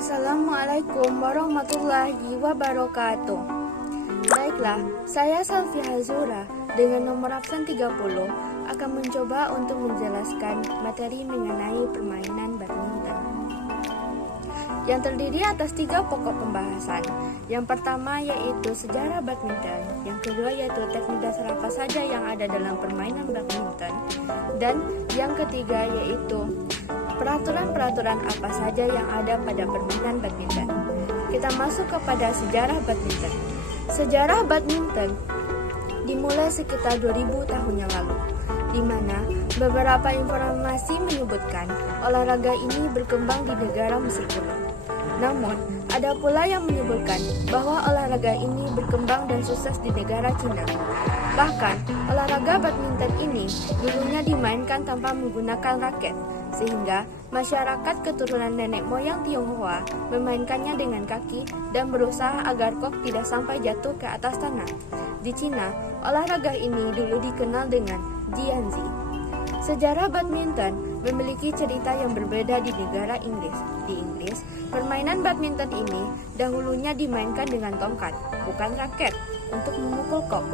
Assalamualaikum warahmatullahi wabarakatuh. Baiklah, saya Salvi Hazura dengan nomor absen 30 akan mencoba untuk menjelaskan materi mengenai permainan badminton yang terdiri atas 3 pokok pembahasan. Yang pertama yaitu sejarah badminton, yang kedua yaitu teknik dasar apa saja yang ada dalam permainan badminton, dan yang ketiga yaitu peraturan-peraturan apa saja yang ada pada permainan badminton. Kita masuk kepada sejarah badminton. Sejarah badminton dimulai sekitar 2000 tahun yang lalu, di mana beberapa informasi menyebutkan olahraga ini berkembang di negara Mesir kuno. Namun, ada pula yang menyebutkan bahwa olahraga ini berkembang dan sukses di negara Cina. Bahkan, olahraga badminton ini dulunya dimainkan tanpa menggunakan raket, sehingga masyarakat keturunan nenek moyang Tionghoa memainkannya dengan kaki dan berusaha agar kok tidak sampai jatuh ke atas tanah. Di Cina, olahraga ini dulu dikenal dengan jianzi. Sejarah badminton memiliki cerita yang berbeda di negara Inggris. Di Inggris, permainan badminton ini dahulunya dimainkan dengan tongkat, bukan raket, untuk memukul kok.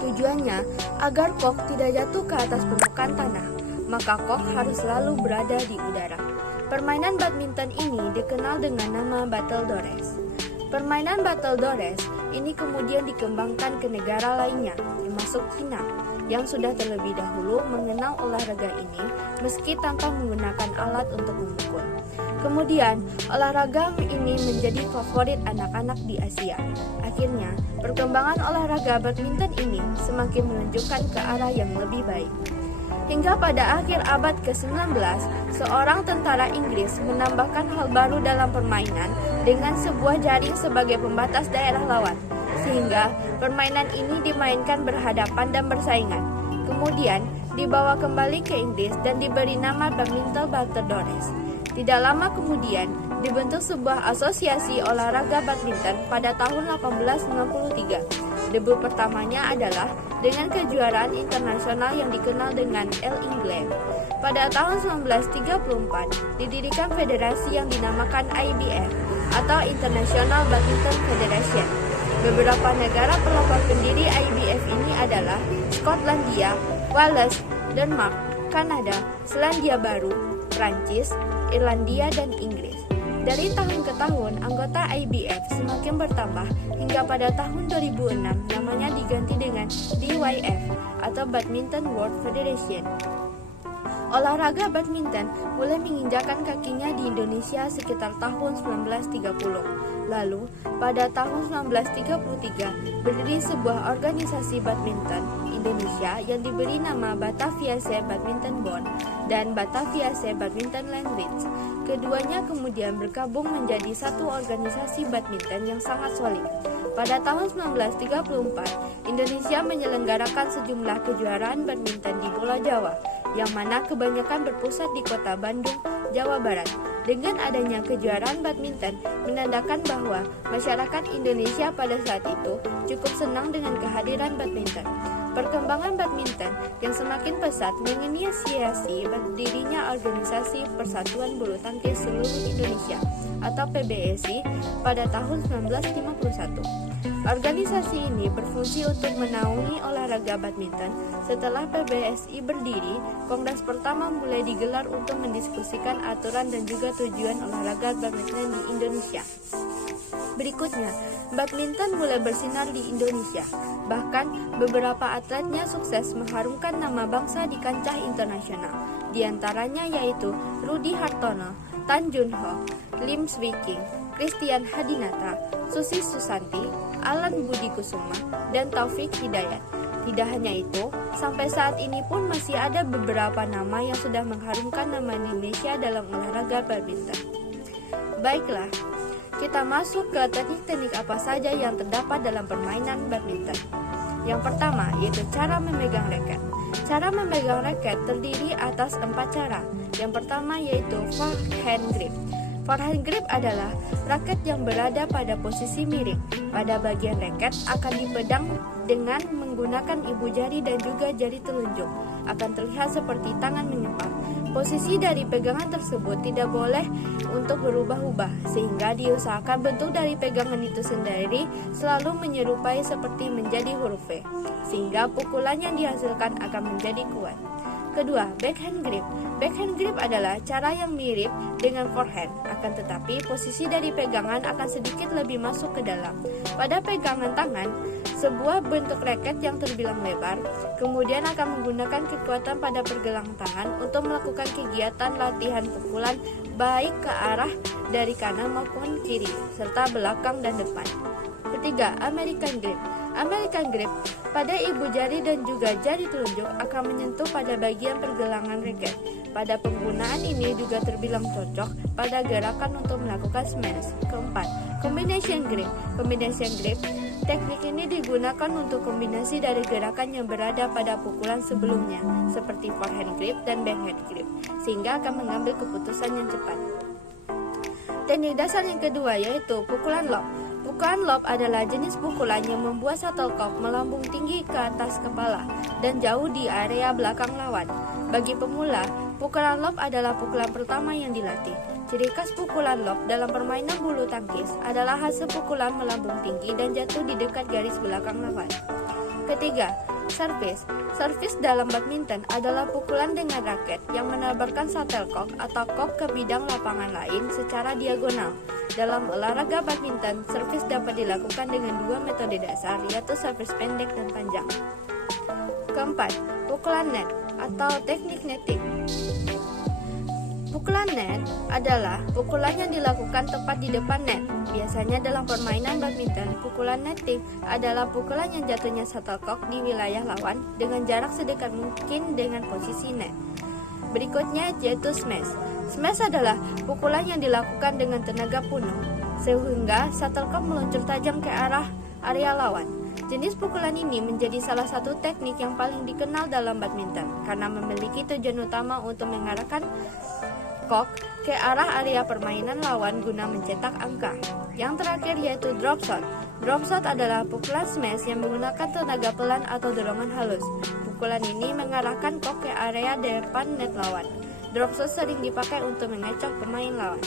Tujuannya agar kok tidak jatuh ke atas permukaan tanah, maka kok harus selalu berada di udara. Permainan badminton ini dikenal dengan nama Battledores. Permainan Battledores ini kemudian dikembangkan ke negara lainnya, termasuk Cina, yang sudah terlebih dahulu mengenal olahraga ini meski tanpa menggunakan alat untuk memukul. Kemudian, olahraga ini menjadi favorit anak-anak di Asia. Akhirnya, perkembangan olahraga badminton ini semakin menunjukkan ke arah yang lebih baik. Hingga pada akhir abad ke-19, seorang tentara Inggris menambahkan hal baru dalam permainan dengan sebuah jaring sebagai pembatas daerah lawan, sehingga permainan ini dimainkan berhadapan dan bersaingan. Kemudian, dibawa kembali ke Inggris dan diberi nama Badminton Battledores. Tidak lama kemudian, dibentuk sebuah asosiasi olahraga badminton pada tahun 1893. Debut pertamanya adalah dengan kejuaraan internasional yang dikenal dengan All England. Pada tahun 1934, didirikan federasi yang dinamakan IBF atau International Badminton Federation. Beberapa negara pelopor pendiri IBF ini adalah Skotlandia, Wales, Denmark, Kanada, Selandia Baru, Prancis, Irlandia, dan Inggris. Dari tahun ke tahun, anggota IBF semakin bertambah hingga pada tahun 2006 namanya diganti dengan DYF atau Badminton World Federation. Olahraga badminton mulai menginjakan kakinya di Indonesia sekitar tahun 1930. Lalu, pada tahun 1933, berdiri sebuah organisasi badminton Indonesia yang diberi nama Bataviase Badminton Bond dan Bataviase Badminton Land League. Keduanya kemudian bergabung menjadi satu organisasi badminton yang sangat solid. Pada tahun 1934, Indonesia menyelenggarakan sejumlah kejuaraan badminton di Pulau Jawa, yang mana kebanyakan berpusat di kota Bandung, Jawa Barat. Dengan adanya kejuaraan badminton, menandakan bahwa masyarakat Indonesia pada saat itu cukup senang dengan kehadiran badminton. Perkembangan badminton yang semakin pesat menginisiasi berdirinya Organisasi Persatuan Bulu Tangkis Seluruh Indonesia atau PBSI pada tahun 1951. Organisasi ini berfungsi untuk menaungi olahraga badminton. Setelah PBSI berdiri, kongres pertama mulai digelar untuk mendiskusikan aturan dan juga tujuan olahraga badminton di Indonesia. Berikutnya, badminton mulai bersinar di Indonesia. Bahkan, beberapa atletnya sukses mengharumkan nama bangsa di kancah internasional. Di antaranya yaitu Rudy Hartono, Tan Jun Ho, Lim Swee King, Christian Hadinata, Susi Susanti, Alan Budi Kusuma, dan Taufik Hidayat. Tidak hanya itu, sampai saat ini pun masih ada beberapa nama yang sudah mengharumkan nama Indonesia dalam olahraga badminton. Baiklah, kita masuk ke teknik-teknik apa saja yang terdapat dalam permainan badminton. Yang pertama yaitu cara memegang raket. Cara memegang raket terdiri atas 4 cara. Yang pertama yaitu forehand grip. Forehand grip adalah raket yang berada pada posisi miring. Pada bagian raket akan dipedang dengan menggunakan ibu jari dan juga jari telunjuk. Akan terlihat seperti tangan menyepat. posisi dari pegangan tersebut tidak boleh untuk berubah-ubah, sehingga diusahakan bentuk dari pegangan itu sendiri selalu menyerupai seperti menjadi huruf V, sehingga pukulan yang dihasilkan akan menjadi kuat. Kedua, backhand grip. Backhand grip adalah cara yang mirip dengan forehand, akan tetapi posisi dari pegangan akan sedikit lebih masuk ke dalam. Pada pegangan tangan, sebuah bentuk raket yang terbilang lebar, kemudian akan menggunakan kekuatan pada pergelangan tangan untuk melakukan kegiatan latihan pukulan baik ke arah dari kanan maupun kiri, serta belakang dan depan. Ketiga, American grip. American grip pada ibu jari dan juga jari telunjuk akan menyentuh pada bagian pergelangan raket. Pada penggunaan ini juga terbilang cocok pada gerakan untuk melakukan smash. Keempat, combination grip. Combination grip, teknik ini digunakan untuk kombinasi dari gerakan yang berada pada pukulan sebelumnya, seperti forehand grip dan backhand grip, sehingga akan mengambil keputusan yang cepat. Teknik dasar yang kedua yaitu pukulan lob. Pukulan lob adalah jenis pukulan yang membuat shuttlecock melambung tinggi ke atas kepala dan jauh di area belakang lawan. Bagi pemula, pukulan lob adalah pukulan pertama yang dilatih. Ciri khas pukulan lob dalam permainan bulu tangkis adalah hasil pukulan melambung tinggi dan jatuh di dekat garis belakang lawan. Ketiga, service. Service dalam badminton adalah pukulan dengan raket yang menebarkan shuttlecock atau kok ke bidang lapangan lain secara diagonal. Dalam olahraga badminton, servis dapat dilakukan dengan dua metode dasar, yaitu servis pendek dan panjang. Keempat, pukulan net atau teknik netting. Pukulan net adalah pukulan yang dilakukan tepat di depan net. Biasanya dalam permainan badminton, pukulan netting adalah pukulan yang jatuhnya shuttlecock di wilayah lawan dengan jarak sedekat mungkin dengan posisi net. Berikutnya yaitu smash. Smash adalah pukulan yang dilakukan dengan tenaga penuh, sehingga shuttlecock meluncur tajam ke arah area lawan. Jenis pukulan ini menjadi salah satu teknik yang paling dikenal dalam badminton, karena memiliki tujuan utama untuk mengarahkan kok ke arah area permainan lawan guna mencetak angka. Yang terakhir yaitu drop shot. Drop shot adalah pukulan smash yang menggunakan tenaga pelan atau dorongan halus. Pukulan ini mengarahkan kok ke area depan net lawan. Drop shot sering dipakai untuk mengecoh pemain lawan.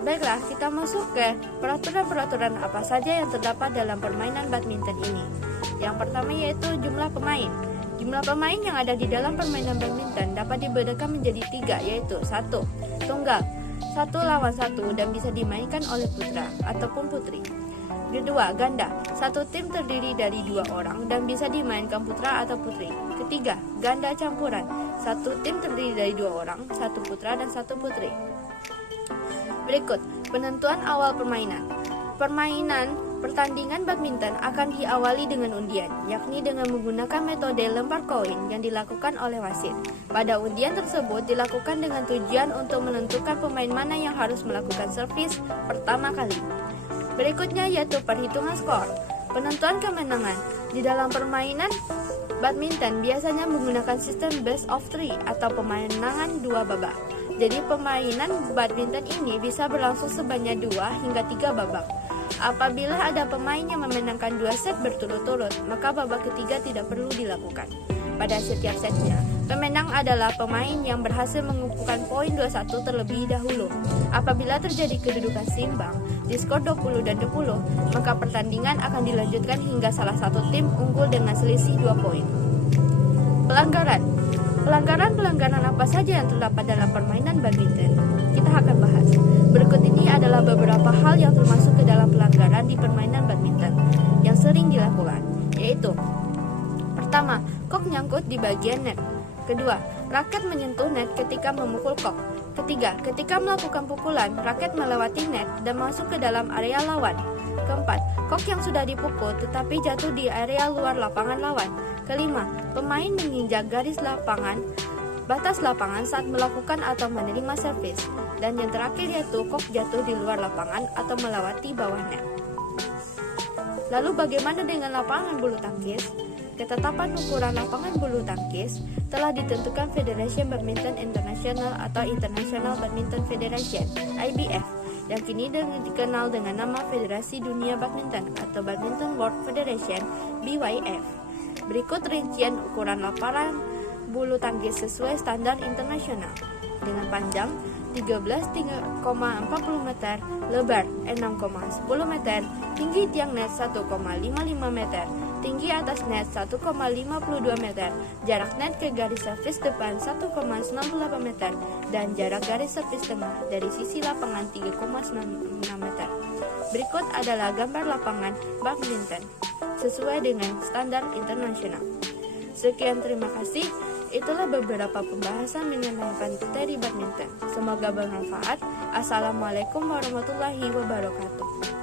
Baiklah, kita masuk ke peraturan-peraturan apa saja yang terdapat dalam permainan badminton ini. Yang pertama yaitu jumlah pemain. Jumlah pemain yang ada di dalam permainan badminton dapat dibedakan menjadi 3, yaitu 1. Tunggal, 1 lawan 1 dan bisa dimainkan oleh putra ataupun putri. Kedua, ganda, 1 tim terdiri dari 2 orang dan bisa dimainkan putra atau putri. Ketiga, ganda campuran, 1 tim terdiri dari 2 orang, 1 putra dan 1 putri. Berikut, penentuan awal permainan. Pertandingan badminton akan diawali dengan undian, yakni dengan menggunakan metode lempar koin yang dilakukan oleh wasit. Pada undian tersebut dilakukan dengan tujuan untuk menentukan pemain mana yang harus melakukan servis pertama kali. Berikutnya yaitu perhitungan skor. Penentuan kemenangan. Di dalam permainan badminton biasanya menggunakan sistem best of 3 atau pemenangan 2 babak. Jadi permainan badminton ini bisa berlangsung sebanyak 2 hingga 3 babak. Apabila ada pemain yang memenangkan 2 set berturut-turut, maka babak ketiga tidak perlu dilakukan. Pada setiap setnya, pemenang adalah pemain yang berhasil mengumpulkan poin 21 terlebih dahulu. Apabila terjadi kedudukan seimbang di skor 20 dan 20, maka pertandingan akan dilanjutkan hingga salah satu tim unggul dengan selisih 2 poin. Pelanggaran apa saja yang terdapat dalam permainan badminton? Kita akan bahas. Berikut ini adalah beberapa hal yang termasuk ke dalam pelanggaran di permainan badminton yang sering dilakukan, yaitu: pertama, kok nyangkut di bagian net. Kedua, raket menyentuh net ketika memukul kok. Ketiga, ketika melakukan pukulan, raket melewati net dan masuk ke dalam area lawan. Keempat, kok yang sudah dipukul tetapi jatuh di area luar lapangan lawan. Kelima, pemain menginjak garis batas lapangan saat melakukan atau menerima servis. Dan yang terakhir yaitu kok jatuh di luar lapangan atau melewati bawah net. Lalu bagaimana dengan lapangan bulu tangkis? Ketetapan ukuran lapangan bulu tangkis telah ditentukan Federation Badminton International atau International Badminton Federation (IBF) yang kini dikenal dengan nama Federasi Dunia Badminton atau Badminton World Federation (BYF). Berikut rincian ukuran lapangan bulu tangkis sesuai standar internasional dengan panjang 13,40 meter, lebar 6,10 meter, tinggi tiang net 1,55 meter, tinggi atas net 1,52 meter, jarak net ke garis servis depan 1,98 meter, dan jarak garis servis tengah dari sisi lapangan 3,96 meter. Berikut adalah gambar lapangan badminton sesuai dengan standar internasional. Sekian, terima kasih. Itulah beberapa pembahasan mengenai materi badminton. Semoga bermanfaat. Assalamualaikum warahmatullahi wabarakatuh.